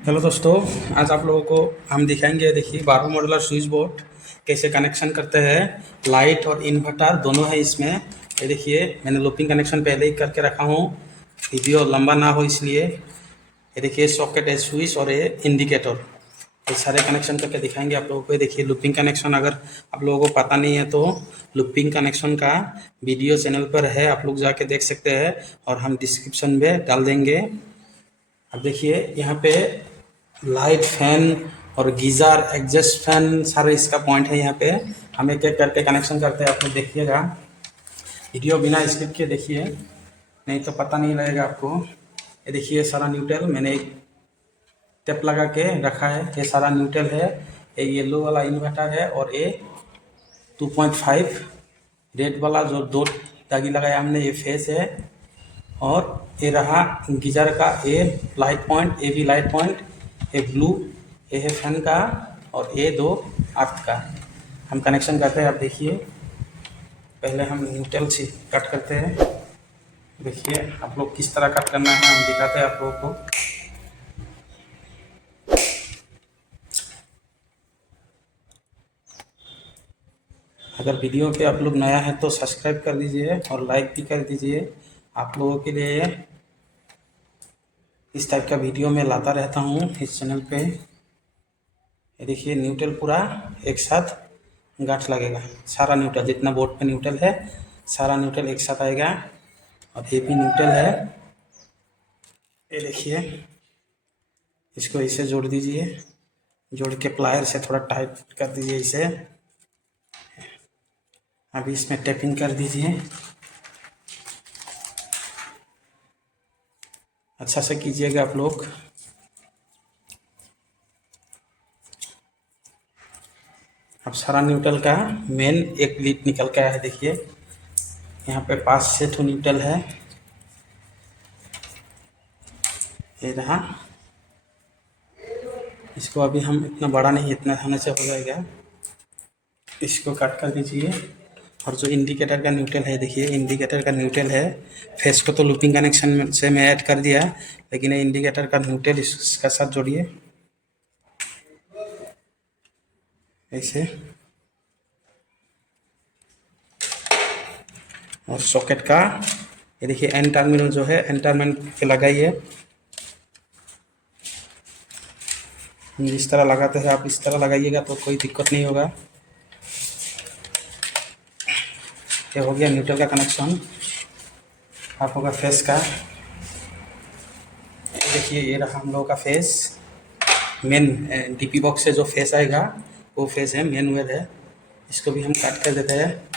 Hello दोस्तों, आज आप लोगों को हम दिखाएंगे। देखिए 12 मॉडुलर स्विच बोर्ड कैसे कनेक्शन करते हैं। लाइट और इन्वर्टर दोनों है इसमें। ये देखिए मैंने लूपिंग कनेक्शन पहले ही करके रखा हूँ, वीडियो लंबा ना हो इसलिए। ये देखिए सॉकेट है, स्विच और ये इंडिकेटर, ये सारे कनेक्शन करके दिखाएंगे आप लोगों को। ये देखिए लूपिंग कनेक्शन, अगर आप लोगों को पता नहीं है तो लूपिंग कनेक्शन का वीडियो चैनल पर है, आप लोग जाके देख सकते हैं और हम डिस्क्रिप्शन में डाल देंगे। अब देखिए यहाँ पे लाइट, फैन और गीज़र, एग्जॉस्ट फैन, सारे इसका पॉइंट है। यहाँ पे हम एक एक करके कनेक्शन करते हैं, आप लोग देखिएगा। वीडियो बिना स्किप के देखिए, नहीं तो पता नहीं लगेगा आपको। ये देखिए सारा न्यूट्रल मैंने एक टेप लगा के रखा है, ये सारा न्यूट्रल है। ये येलो वाला इन्वर्टर है और ये 2.5 रेड वाला जो दो दागी लगाया हमने, ये फेस है। और ये रहा गीजर का ए लाइट पॉइंट, ए भी लाइट पॉइंट, ये ब्लू, ये है फैन का, और ये दो अर्थ का। हम कनेक्शन करते हैं। आप देखिए पहले हम न्यूट्रल से कट करते हैं। देखिए आप लोग किस तरह कट करना है हम दिखाते हैं आप लोगों को। अगर वीडियो पे आप लोग नया है तो सब्सक्राइब कर दीजिए और लाइक भी कर दीजिए। आप लोगों के लिए इस टाइप का वीडियो मैं लाता रहता हूँ इस चैनल पे। ये देखिए न्यूट्रल पूरा एक साथ गांठ लगेगा, सारा न्यूट्रल जितना बोर्ड पे न्यूट्रल है सारा न्यूट्रल एक साथ आएगा। और ये भी न्यूट्रल है। ये देखिए इसको इसे जोड़ दीजिए, जोड़ के प्लायर से थोड़ा टाइट कर दीजिए इसे। अभी इसमें टेपिंग कर दीजिए, अच्छा से कीजिएगा आप लोग। अब सारा न्यूट्रल का मेन एक लीड निकल के आया है। देखिए यहाँ पे 5 सेट न्यूट्रल है, ये रहा। इसको अभी हम इतना बड़ा नहीं, इतना होने से हो जाएगा। इसको कट कर दीजिए। और जो इंडिकेटर का न्यूट्रल है, देखिए इंडिकेटर का न्यूट्रल है। फेस को तो लूपिंग कनेक्शन से मैं ऐड कर दिया, लेकिन ये इंडिकेटर का न्यूट्रल इसका साथ जोड़िए ऐसे। और सॉकेट का ये देखिए एन टर्मिनल जो है, एन टर्मिनल पे लगाइए। जिस तरह लगाते हैं आप इस तरह लगाइएगा तो कोई दिक्कत नहीं होगा। ये हो गया न्यूट्रल का कनेक्शन आप होगा फेस का। देखिए ये रहा हम लोगों का फेस। मेन डीपी बॉक्स से जो फेस आएगा वो फेस है, मेन वेयर है। इसको भी हम काट कर देते हैं।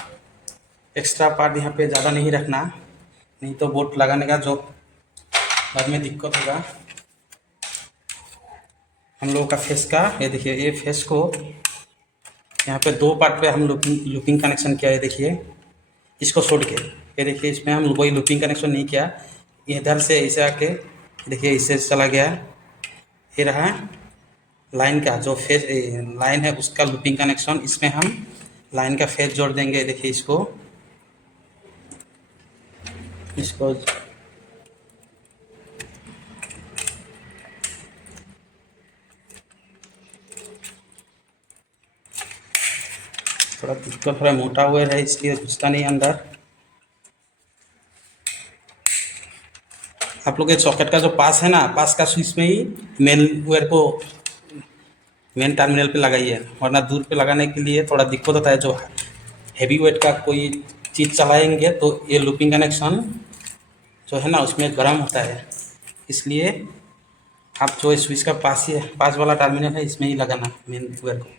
एक्स्ट्रा पार्ट यहाँ पे ज़्यादा नहीं रखना, नहीं तो बोर्ड लगाने का जो बाद में दिक्कत होगा। हम लोगों का फेस का ये देखिए, ये फेस को यहाँ पे 2 पार्ट पे हम लूपिंग कनेक्शन किया है। देखिए इसको छोड़ के, ये देखिए इसमें हम कोई लूपिंग कनेक्शन नहीं किया। इधर से ऐसे आके देखिए इससे चला गया। ये रहा लाइन का जो फेस लाइन है उसका लूपिंग कनेक्शन, इसमें हम लाइन का फेस जोड़ देंगे। देखिए इसको थोड़ा दिक्कत, थोड़ा मोटा वेयर है इसलिए घुसता नहीं अंदर। आप लोग के सॉकेट का जो पास है ना, पास का स्विच में ही मेन वेयर को मेन टर्मिनल पे लगाइए, वरना दूर पे लगाने के लिए थोड़ा दिक्कत होता है। जो हैवी वेट का कोई चीज़ चलाएंगे तो ये लूपिंग कनेक्शन जो है ना उसमें गर्म होता है, इसलिए आप जो स्विच का पास वाला टर्मिनल है इसमें ही लगाना मेन वेयर को।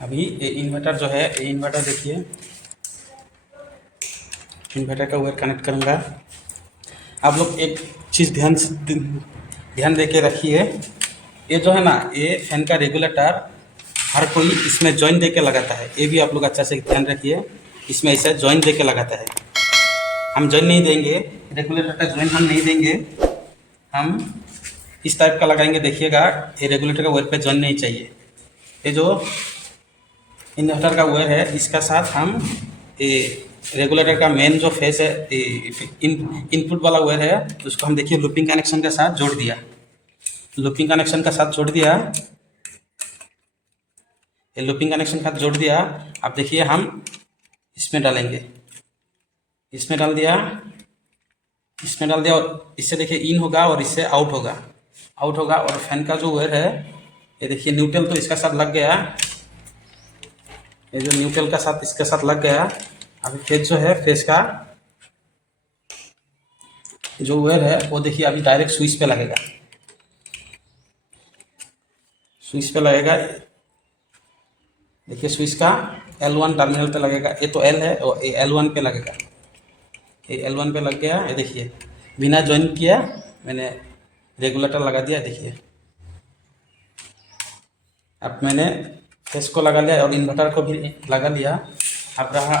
अभी ये इन्वर्टर जो है, ये इन्वर्टर देखिए, इन्वर्टर का वायर कनेक्ट करूँगा। आप लोग एक चीज़ ध्यान दे के रखिए। ये जो है ना, ये फैन का रेगुलेटर हर कोई इसमें जॉइन दे के लगाता है, ये भी आप लोग अच्छा से ध्यान रखिए। इसमें ऐसा जॉइन दे के लगाता है, हम जॉइन नहीं देंगे, रेगुलेटर का जॉइन हम नहीं देंगे, हम इस टाइप का लगाएंगे। देखिएगा ये रेगुलेटर का वायर पे जॉइन नहीं चाहिए। ये जो इन्वर्टर का वायर है इसका साथ हम रेगुलेटर का मेन जो फेस है, इनपुट वाला वायर है, उसको हम देखिए लूपिंग कनेक्शन के साथ जोड़ दिया। लूपिंग कनेक्शन के साथ जोड़ दिया, ये लूपिंग कनेक्शन के साथ जोड़ दिया। अब देखिए हम इसमें डालेंगे, इसमें डाल दिया, इसमें डाल दिया, और इससे देखिए इन होगा और इससे आउट होगा, आउट होगा। और फैन का जो वायर है, ये देखिए न्यूट्रल तो इसका साथ लग गया, ये जो न्यूट्रल का साथ इसके साथ लग गया। अभी फेस जो है, फेस का जो वायर है वो देखिए अभी डायरेक्ट स्विच पे लगेगा, स्विच पे लगेगा। देखिए स्विच का L1 टर्मिनल पे लगेगा, ये तो L है और ये L1 पे लगेगा, ये L1 पे लग गया। ये देखिए बिना ज्वाइन किया मैंने रेगुलेटर लगा दिया। देखिए अब मैंने फेस को लगा लिया और इन्वर्टर को भी लगा लिया। अब रहा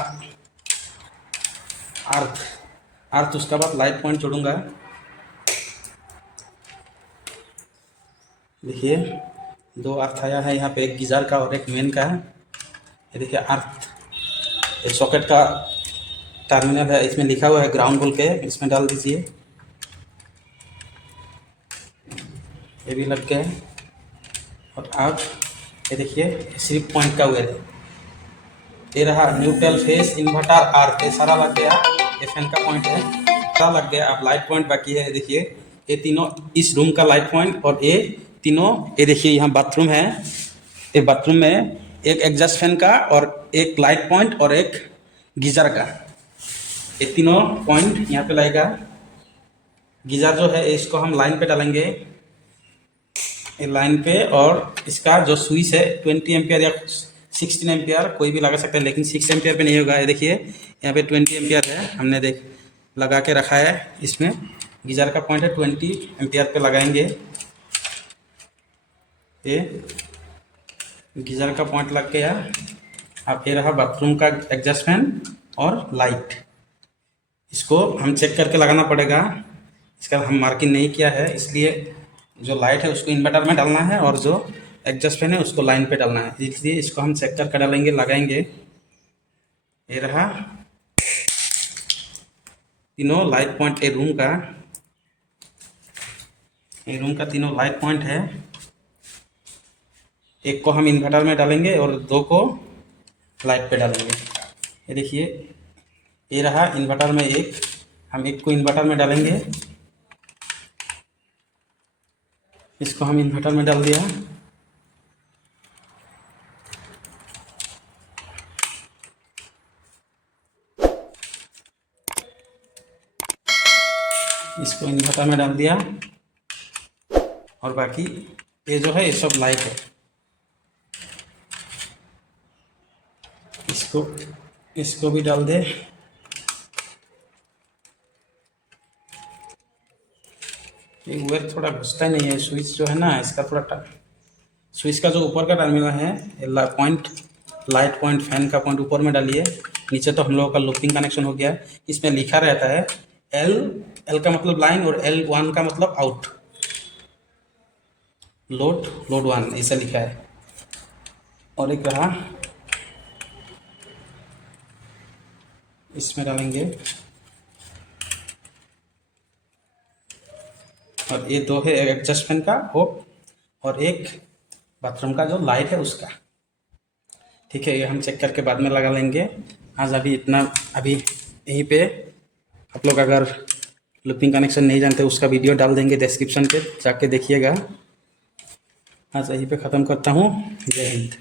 अर्थ, अर्थ उसके बाद लाइट पॉइंट जोड़ूंगा। देखिए दो अर्थ आया है यहाँ पे, एक गीजर का और एक मेन का है। ये देखिए अर्थ, एक सॉकेट का टर्मिनल है, इसमें लिखा हुआ है ग्राउंड बोल के, इसमें डाल दीजिए। ये भी लग गए। और अब ये देखिए सिर्फ पॉइंट का वायर है, ये रहा न्यूट्रल, फेस, इन्वर्टर, अर्थ, ये सारा लग गया। ये फैन का पॉइंट है, सारा लग गया। अब लाइट पॉइंट बाकी है। देखिए ये तीनों इस रूम का लाइट पॉइंट, और ये तीनों, ये देखिए यहाँ बाथरूम है, ये बाथरूम में एक एग्जॉस्ट फैन का और एक लाइट पॉइंट और एक गीजर का, ये तीनों पॉइंट यहाँ पे लगेगा। गीजर जो है इसको हम लाइन पे डालेंगे, ये लाइन पे, और इसका जो स्विच है 20 एम्पियर या 16 एम्पियर कोई भी लगा सकता है, लेकिन 6 एम्पियर पे नहीं होगा। ये देखिए यहाँ पे 20 एम्पियर है, हमने देख लगा के रखा है। इसमें गीजर का पॉइंट है 20 एम्पियर पे लगाएंगे। ये गीजर का पॉइंट लग गया। अब ये रहा बाथरूम का एग्जॉस्ट फैन और लाइट, इसको हम चेक करके लगाना पड़ेगा, इसका हम मार्किंग नहीं किया है, इसलिए जो लाइट है उसको इन्वर्टर में डालना है और जो एग्जॉस्ट फैन है उसको लाइन पे डालना है, इसलिए इसको हम चेक करके डालेंगे, लगाएंगे। ये रहा तीनों लाइट पॉइंट, ये रूम का, ये रूम का तीनों लाइट पॉइंट है। एक को हम इन्वर्टर में डालेंगे और दो को लाइट पे डालेंगे। ये देखिए ये रहा इन्वर्टर में एक, हम एक को इन्वर्टर में डालेंगे, इसको हम इन्वर्टर में डाल दिया। इसको इन्वर्टर में डाल दिया, और बाकी ये जो है ये सब लाइट है, इसको भी डाल दे। ये वायर थोड़ा घुसता नहीं है, स्विच जो है ना इसका थोड़ा स्विच का जो ऊपर का टर्मिनल है, पॉइंट, लाइट पॉइंट, फैन का पॉइंट ऊपर में डालिए, नीचे तो हम लोगों का लूपिंग कनेक्शन हो गया। इसमें लिखा रहता है एल का मतलब लाइन और L1 का मतलब आउट, लोड 1 ऐसा लिखा है। और एक रहा, इसमें डालेंगे, और ये दो है एडजस्ट फैन का और एक बाथरूम का जो लाइट है उसका। ठीक है, ये हम चेक करके बाद में लगा लेंगे। आज अभी इतना, अभी यहीं पे आप लोग अगर लूपिंग कनेक्शन नहीं जानते उसका वीडियो डाल देंगे डिस्क्रिप्शन पे, जाके देखिएगा। आज यहीं पे ख़त्म करता हूँ। जय हिंद।